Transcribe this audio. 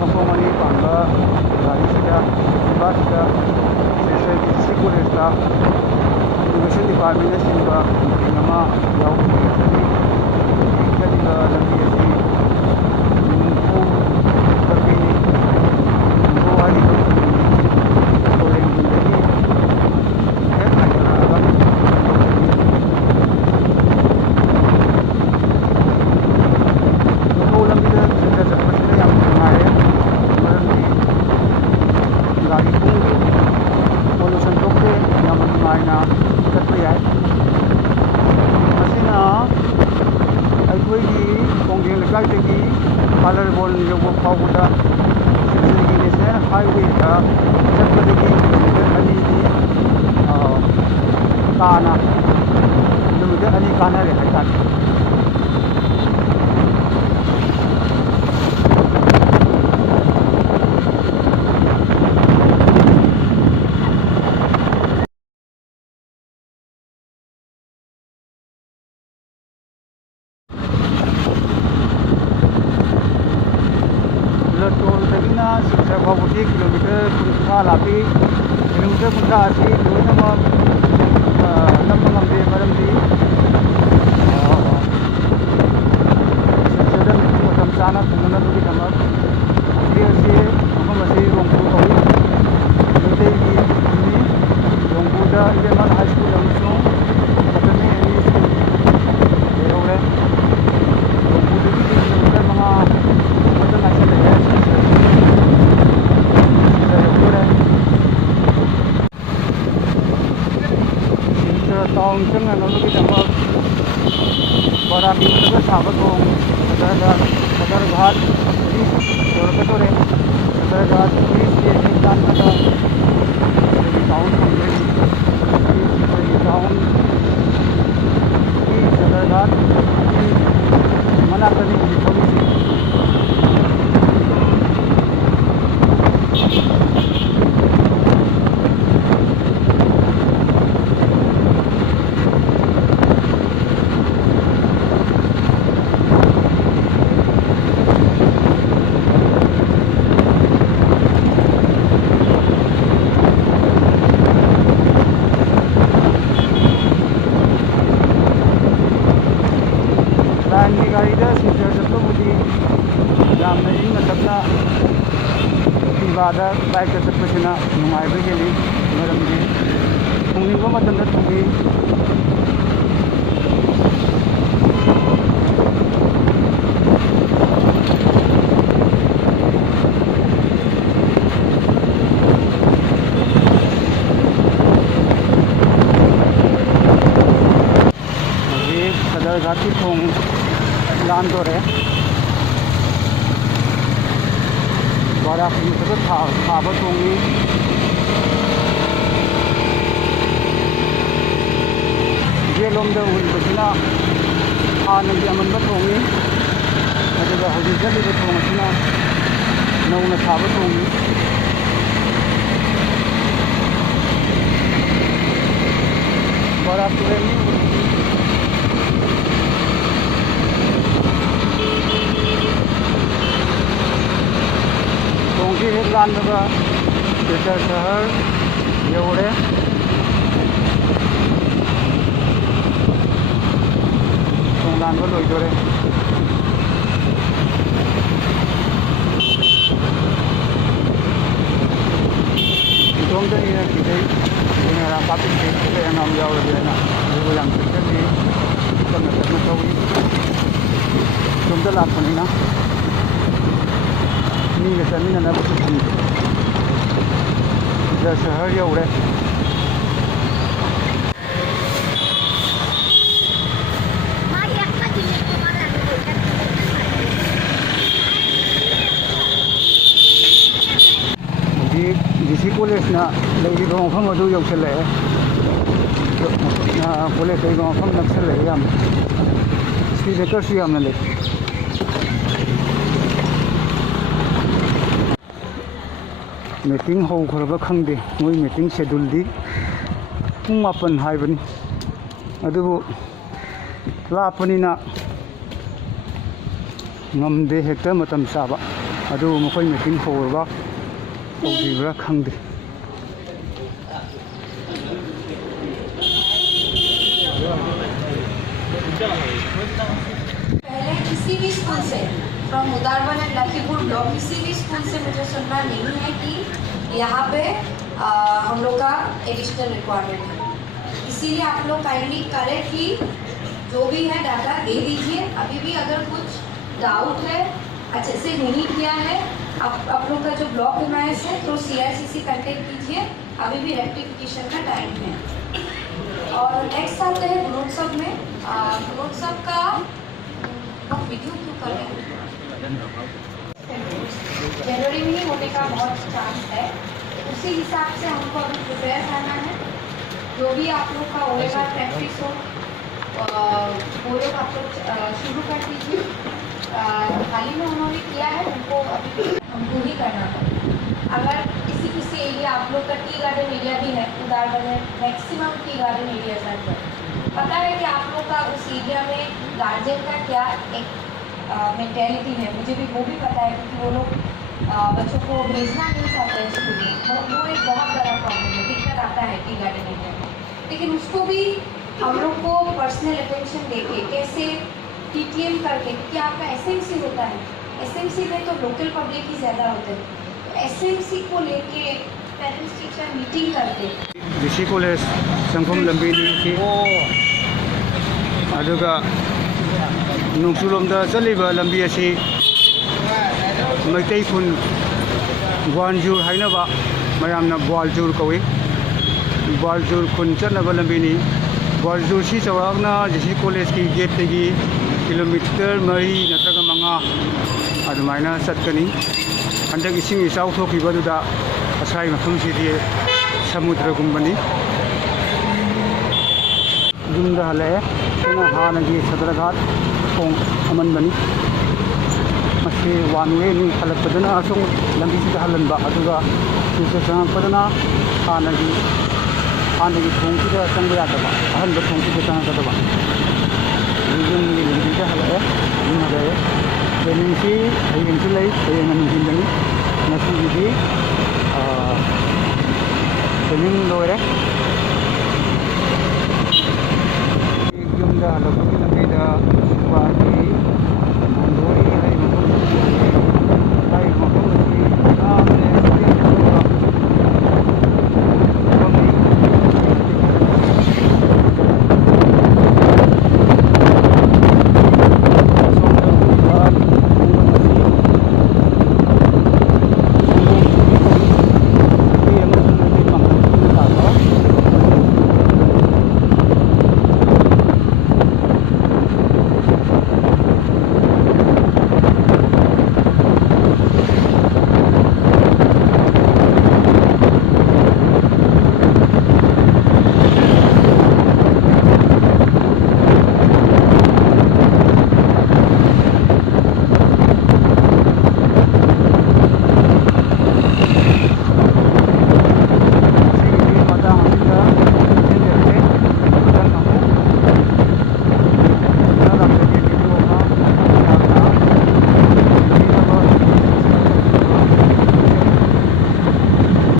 मखों अनी पांबा गारीसिदा बसदा डिस्ट्रिक्ट कॉलेजदा एजुकेशन डिपार्टमेंट सिंबा मीटिंग अमा याउबी कदिबा लंबी असि नुंगफु तपीनी नुंगफु हारी कोरेंगुंदगी हेड हाइदराबाद नुंगफु लंबीदा चंदा चटपटिना याम नुंगाए मरमदी गाड़ी पुंगी पोल्यूशन थोकते याम नुंगाइना चटपा याय मसिना अखोइगी कोंगें लेकाइदगी पालरबोल यौबो फाउबदा सिडनी नेशनल हाईवे दा चटपदगी किलोमीटर अनीदी काना किलोमीटर अनी काना रे हाइतार टोलदगिना सिक्सर फाउबदी किलोमीटर 30 लापी किलोमीटर 30 असि लोइनमक लंबा ngamde मरमदी सिक्सरदा मतम चाना थुंगनबगी दमक असि मफम असि रोंगपु कौई मेतेगी नि रोंगपुदा इलेमन हाई स्कूल अमसुंग कतमे एनी स्कूल लेहौरे रोंगपुदगी किलोमीटर 5 मतलब ऐसे लगे टाउन चंगनबगी दमक बराबी तक साबथों सदरघाट जोरकतोरे सदरघाट के निकाल टाउन टाउन की सदरघाट मना करने की थोड़ी गाड़ीदा सिक्सर चटपबुदी यामना इंगना तपना तिबादा बाइकदा चटपसिना नुंगाइबा हेली मरमदी थुंगनिंगबा मतमदा थुंगी सदरघाटी थोंग लान दौरे बारा तक थाब थोंगी येलोमद उनबसिना हानगी अमनब थोंगी अदुगा हौजिक चलिबा थोंगसिना नौना थाब थोंगी बारा तुरेंगी थोंगी हेड लानबा सिलचर शहर यौरे थोंग लानबा लोइदोरे इतोमदनिना किदै जेंरा पापिक के नाम यावरबेना अदुबो याम चटली तमना तमना थौई तुमदा लापनिना मीगा चमिननबा फंदे शहर यौरे डीसी कॉलेजना लेरिबा मफम अदु यौसले कॉलेज लेरिबा मफम नक्सले याम स्पीड ब्रेकर्स यामना ले मीटिंग होखरबा खंदे मोय मीटिंग शेड्यूल दी पुंग 8 हाइबनी अदुबु लापनिना ngamde hekta matam saba ꯑꯗꯨ ꯃꯈꯣꯏ ꯃꯤꯇꯤꯡ ꯍꯧꯔꯕ ꯍꯧꯗ꯭ꯔꯤꯕ꯭ꯔꯥ ꯈꯪꯗꯦ. पहले किसी भी स्कूल से फ्रॉम उदारवन एंड लखीमपुर ब्लॉक किसी भी स्कूल से मुझे सुनना नहीं है कि यहाँ पे हम लोग का एडिशनल रिक्वायरमेंट है. इसीलिए आप लोग काइंडली करें कि जो भी है डाटा दे दीजिए. अभी भी अगर कुछ डाउट है अच्छे से नहीं किया है आप लोग का जो ब्लॉक एमआईएस है तो CICC कंटेक्ट कीजिए. अभी भी रेक्टिफिकेशन का टाइम है. और नेक्स्ट आते हैं गुणोत्सव में. गुणोत्सव का आप वीडियो क्यों कर रहे हैं? जनवरी में ही होने का बहुत चांस है. उसी हिसाब से हमको अभी प्रिपेयर करना है. जो भी आप लोग का होएगा प्रैक्टिस हो वो लोग आप लोग शुरू कर दीजिए. हाल ही में उन्होंने किया है उनको अभी हमको ही करना था. अगर किसी एरिया आप लोग का टी गार्डन एरिया भी है उदाहरण है मैक्सिमम टी गार्डन एरिया है. पता है कि आप लोग का उस एरिया में गार्जियन का क्या एक मेंटेलिटी है. मुझे भी वो भी पता है क्योंकि वो लोग बच्चों को भेजना नहीं चाहते हैं स्कूल में. वो एक बहुत बड़ा प्रॉब्लम है. दिक्कत आता है टी गार्डन एरिया में. लेकिन उसको भी हम लोग को पर्सनल अटेंशन देके कैसे TTM करके क्योंकि आपका SMC होता है. SMC में तो लोकल पब्लिक ही ज़्यादा होते हैं. तो SMC को लेके पेरेंट्स टीचर मीटिंग करके DC कॉलेज संगम लंबी की अदुगा नोंसुलोमदा चलिबा लंबी असी मैतै खुन ग्वानजुर हाइनबा मयामना ग्वालजुर कवि. ग्वालजुर खुन चनबा लंबीनी. ग्वालजुर सी चौराकना DC कॉलेज की गेट तगी किलोमीटर 3 नत्रगा 5 अदुमाइना चटकनी. हंदक इसिंग इचाव थोकिबदुदा असराई मफमसिदि समुद्रगुम्बनी. जुमदा हले सेना हानगी सदरघाट थोंग अमनबनी. मसी वन वे नि हलपदना असों लंबी से हलनबा अदुगा सिसे संगपदना हानगी थोंग से संग यादबा अहनब थोंग से संगदबा. जुमनी लंबी से हले जुमदा ट्रेनिंग से हयेंग से लई हयेंग नंदिंदनी नसीबी ट्रेनिंग लोरे. युमदा हलपकी लंबीदा बाकी मंदोरी है